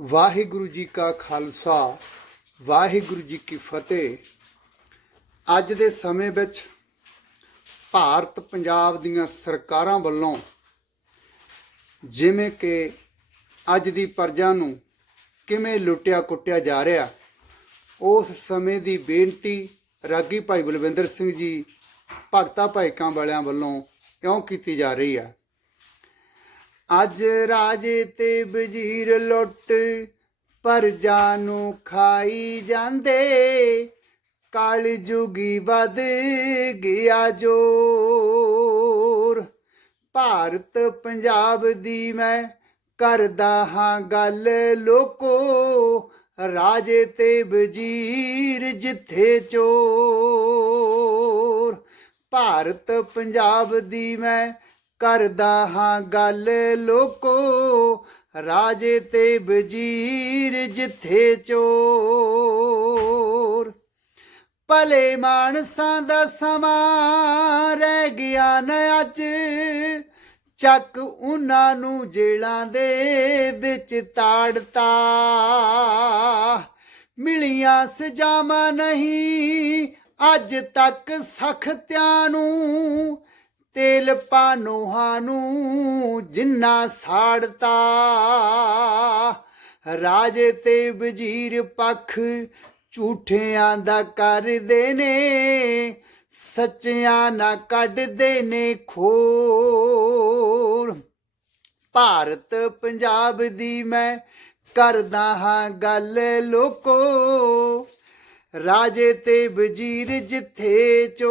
ਵਾਹਿਗੁਰੂ ਜੀ ਕਾ ਖਾਲਸਾ, ਵਾਹਿਗੁਰੂ ਜੀ ਕੀ ਫਤਿਹ। ਅੱਜ ਦੇ ਸਮੇਂ ਵਿੱਚ ਭਾਰਤ ਪੰਜਾਬ ਦੀਆਂ ਸਰਕਾਰਾਂ ਵੱਲੋਂ ਜਿਵੇਂ ਕਿ ਅੱਜ ਦੀ ਪਰਜਾ ਨੂੰ ਕਿਵੇਂ ਲੁੱਟਿਆ ਕੁੱਟਿਆ ਜਾ ਰਿਹਾ, ਉਸ ਸਮੇਂ ਦੀ ਬੇਨਤੀ ਰਾਗੀ ਭਾਈ ਬਲਵਿੰਦਰ ਸਿੰਘ ਜੀ, ਭਗਤਾ ਭਾਈਕਾਂ ਵਾਲਿਆਂ ਵੱਲੋਂ ਕਿਉਂ ਕੀਤੀ ਜਾ ਰਹੀ ਹੈ ਅੱਜ ਰਾਜੇ ਤੇ ਵਜ਼ੀਰ ਲੁੱਟ ਪਰਜਾ ਨੂੰ ਖਾਈ ਜਾਂਦੇ। ਕਾਲ ਜੁਗੀ ਵੱਧ ਗਿਆ ਜੋਰ। ਭਾਰਤ ਪੰਜਾਬ ਦੀ ਮੈਂ ਕਰਦਾ ਹਾਂ ਗੱਲ ਲੋਕੋ। ਰਾਜੇ ਤੇ ਵਜ਼ੀਰ ਜਿੱਥੇ ਚੋਰ। ਭਾਰਤ ਪੰਜਾਬ ਦੀ ਮੈਂ ਕਰਦਾ ਹਾਂ ਗੱਲ ਲੋਕੋ, ਰਾਜੇ ਤੇ ਵਜ਼ੀਰ ਜਿੱਥੇ ਚੋਰ। ਭਲੇ ਮਾਨਸਾਂ ਦਾ ਸਮਾਂ ਰਹਿ ਗਿਆ ਨ ਅੱਜ, ਚੱਕ ਉਹਨਾਂ ਨੂੰ ਜੇਲਾਂ ਦੇ ਵਿੱਚ ਤਾੜਤਾ। ਮਿਲੀਆਂ ਸਜ਼ਾਵਾਂ ਨਹੀਂ ਅੱਜ ਤੱਕ ਸਖਤਿਆਂ ਨੂੰ ਤੇਲ ਪਾਨੋਹਾਂ ਨੂੰ ਜਿੰਨਾ ਸਾੜਤਾ। ਰਾਜੇ ਤੇ ਵਜ਼ੀਰ ਪੱਖ ਝੂਠਿਆਂ ਦਾ ਕਰਦੇ ਨੇ, ਸੱਚਿਆਂ ਨਾ ਕੱਢਦੇ ਨੇ ਖੋਰ। ਭਾਰਤ ਪੰਜਾਬ ਦੀ ਮੈਂ ਕਰਦਾ ਹਾਂ ਗੱਲ ਲੋਕੋ, ਰਾਜੇ ਤੇ ਵਜ਼ੀਰ ਜਿੱਥੇ ਚੋ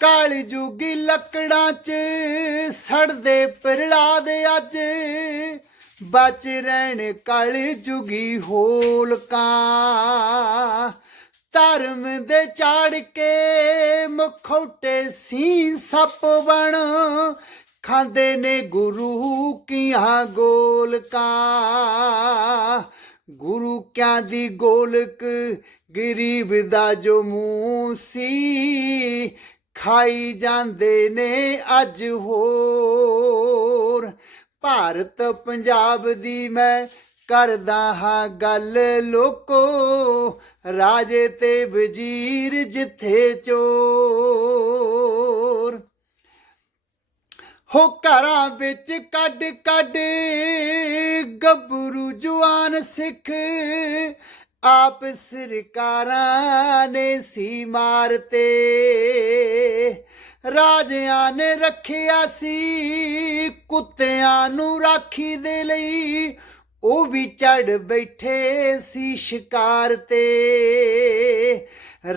ਕਾਲ ਜੁਗੀ ਲੱਕੜਾਂ 'ਚ ਸੜਦੇ ਪ੍ਰਲਾਦ ਅੱਜ। ਬਚ ਰਹਿਣ ਕਾਲ ਜੁਗੀ ਹੋਲਕਾਂ। ਧਰਮ ਦੇ ਚਾੜ ਕੇ ਮੁਖੌਟੇ ਸੀ ਸੱਪ ਬਣ। ਖਾਂਦੇ ਨੇ ਗੁਰੂ ਕੀਆਂ ਗੋਲਕਾਂ। ਗੁਰੂ ਕਿਆਂ ਦੀ ਗੋਲਕ ਗਰੀਬ ਦਾ ਜੋ ਮੂੰਹ ਸੀ। ਖਾਈ ਜਾਂਦੇ ਨੇ ਅੱਜ ਹੋਰ। ਭਾਰਤ ਪੰਜਾਬ ਦੀ ਮੈਂ ਕਰਦਾ ਹਾਂ ਗੱਲ ਲੋਕੋ। ਰਾਜੇ ਤੇ ਵਜ਼ੀਰ ਜਿੱਥੇ ਚੋਰ। ਹੋ ਘਰਾਂ ਵਿੱਚ ਕੱਢ ਕੱਢ ਗੱਭਰੂ ਜਵਾਨ ਸਿੱਖ ਆਪ ਸਰਕਾਰਾਂ ਨੇ ਸੀ ਮਾਰਤੇ ਰਾਜਿਆਂ ਨੇ ਰੱਖਿਆ ਸੀ, ਕੁੱਤਿਆਂ ਨੂੰ ਰਾਖੀ ਦੇ ਲਈ, ਉਹ ਵੀ ਚੜ ਬੈਠੇ ਸੀ ਸ਼ਿਕਾਰ ਤੇ।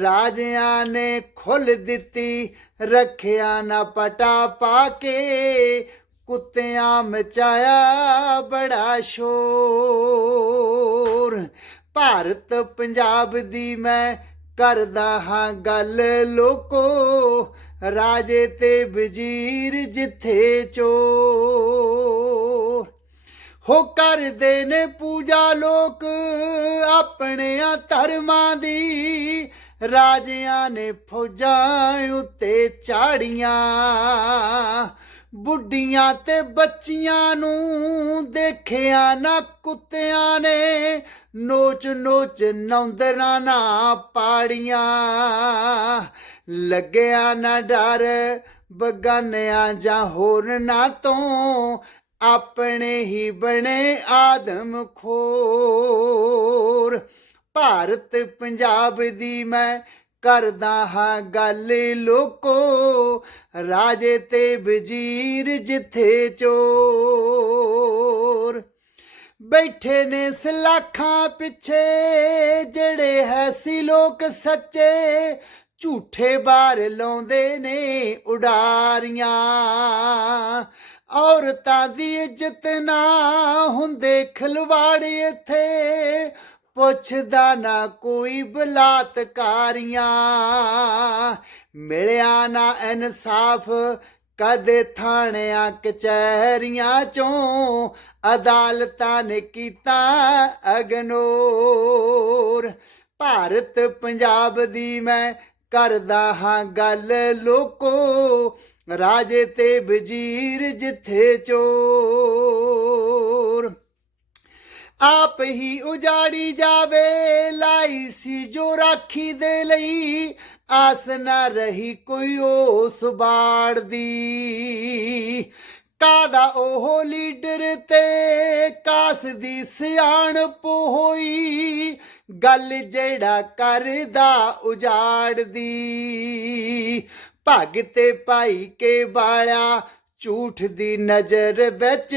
ਰਾਜਿਆਂ ਨੇ ਖੁੱਲ ਦਿੱਤੀ, ਰੱਖਿਆ ਨਾ ਪਟਾ ਪਾ ਕੇ, ਕੁੱਤਿਆਂ ਮਚਾਇਆ ਬੜਾ ਸ਼ੋਰ। ਭਾਰਤ ਪੰਜਾਬ ਦੀ ਮੈਂ ਕਰਦਾ ਹਾਂ ਗੱਲ ਲੋਕੋ, ਰਾਜੇ ਤੇ ਵਜ਼ੀਰ ਜਿੱਥੇ ਚੋਰ ਹੋ ਕਰਦੇ ਨੇ ਪੂਜਾ ਲੋਕ ਆਪਣਿਆਂ ਧਰਮਾਂ ਦੀ, ਰਾਜਿਆਂ ਨੇ ਫੌਜਾਂ ਉੱਤੇ ਚਾੜੀਆਂ। ਬੁੱਢੀਆਂ ਤੇ ਬੱਚੀਆਂ ਨੂੰ ਦੇਖਿਆ ਨਾ ਕੁੱਤਿਆਂ ਨੇ। ਨੋਚ ਨੋਚ ਨੌਂਦਰਾਂ ਨਾ ਪਾੜੀਆਂ। ਲੱਗਿਆ ਨਾ ਡਰ ਬਗਾਨਿਆਂ ਜਾਂ ਹੋਰ ਨਾ ਤੋਂ। ਆਪਣੇ ਹੀ ਬਣੇ ਆਦਮ ਖੋਰ। ਭਾਰਤ ਪੰਜਾਬ ਦੀ ਮੈਂ ਕਰਦਾ ਹਾਂ ਗੱਲ ਲੋਕੋ, ਰਾਜੇ ਤੇ ਵਜ਼ੀਰ ਜਿੱਥੇ ਚੋਰ। ਬੈਠੇ ਨੇ ਸਲਾਖਾਂ ਪਿੱਛੇ, ਜਿਹੜੇ ਹੈ ਸੀ ਲੋਕ ਸੱਚੇ। ਝੂਠੇ ਬਾਰ ਲਾਉਂਦੇ ਨੇ ਉਡਾਰੀਆਂ। ਔਰਤਾਂ ਦੀ ਇੱਜ਼ਤ ਨਾ ਹੁੰਦੇ ਖਲਵਾੜ ਇੱਥੇ। ਪੁੱਛਦਾ ਨਾ ਕੋਈ ਬਲਾਤਕਾਰੀਆਂ। ਮਿਲਿਆ ਨਾ ਇਨਸਾਫ, ਕਦੇ ਥਾਣਿਆਂ, ਕਚਹਿਰੀਆਂ ਚੋਂ। ਅਦਾਲਤਾਂ ਨੇ ਕੀਤਾ ਅਗਨੋਰ। ਭਾਰਤ ਪੰਜਾਬ ਦੀ ਮੈਂ ਕਰਦਾ ਹਾਂ ਗੱਲ ਲੋਕੋ। ਰਾਜੇ ਤੇ ਵਜ਼ੀਰ ਜਿੱਥੇ ਚੋਰ ਆਪ ਹੀ ਉਜਾੜੀ ਜਾਵੇ, ਲਾਈ ਸੀ ਜੋ ਰਾਖੀ ਦੇ ਲਈ। ਆਸ ਨਾ ਰਹੀ ਕੋਈ ਉਸ ਬਾੜ ਦੀ। ਕਾਦਾ ਉਹ ਲੀਡਰ ਤੇ ਕਾਸ ਦੀ ਸਿਆਣਪ ਹੋਈ? ਗੱਲ ਜਿਹੜਾ ਕਰਦਾ ਉਜਾੜ ਦੀ ਭਗ ਤੇ ਭਾਈ ਕੇ ਬਾਲਿਆ ਝੂਠ ਦੀ ਨਜ਼ਰ ਵਿੱਚ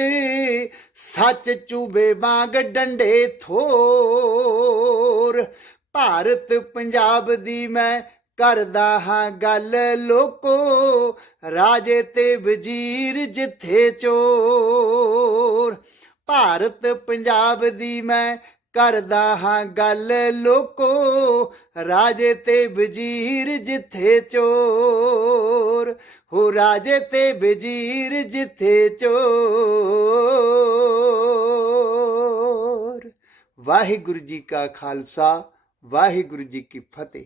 ਸੱਚ ਚੂਬੇ ਵਾਂਗ ਡੰਡੇ ਥੋਰ। ਭਾਰਤ ਪੰਜਾਬ ਦੀ ਮੈਂ ਕਰਦਾ ਹਾਂ ਗੱਲ ਲੋਕੋ, ਰਾਜੇ ਤੇ ਵਜ਼ੀਰ ਜਿੱਥੇ ਚੋਰ। ਭਾਰਤ ਪੰਜਾਬ ਦੀ ਮੈਂ ਕਰਦਾ ਹਾਂ ਗੱਲ ਲੋਕੋ, ਰਾਜੇ ਤੇ ਵਜ਼ੀਰ ਜਿੱਥੇ ਚੋਰ। ਹੋ ਰਾਜੇ ਤੇ ਵਜ਼ੀਰ ਜਿੱਥੇ ਚੋਰ। ਵਾਹਿਗੁਰੂ ਜੀ ਕਾ ਖਾਲਸਾ, ਵਾਹਿਗੁਰੂ ਜੀ ਕੀ ਫਤਿਹ।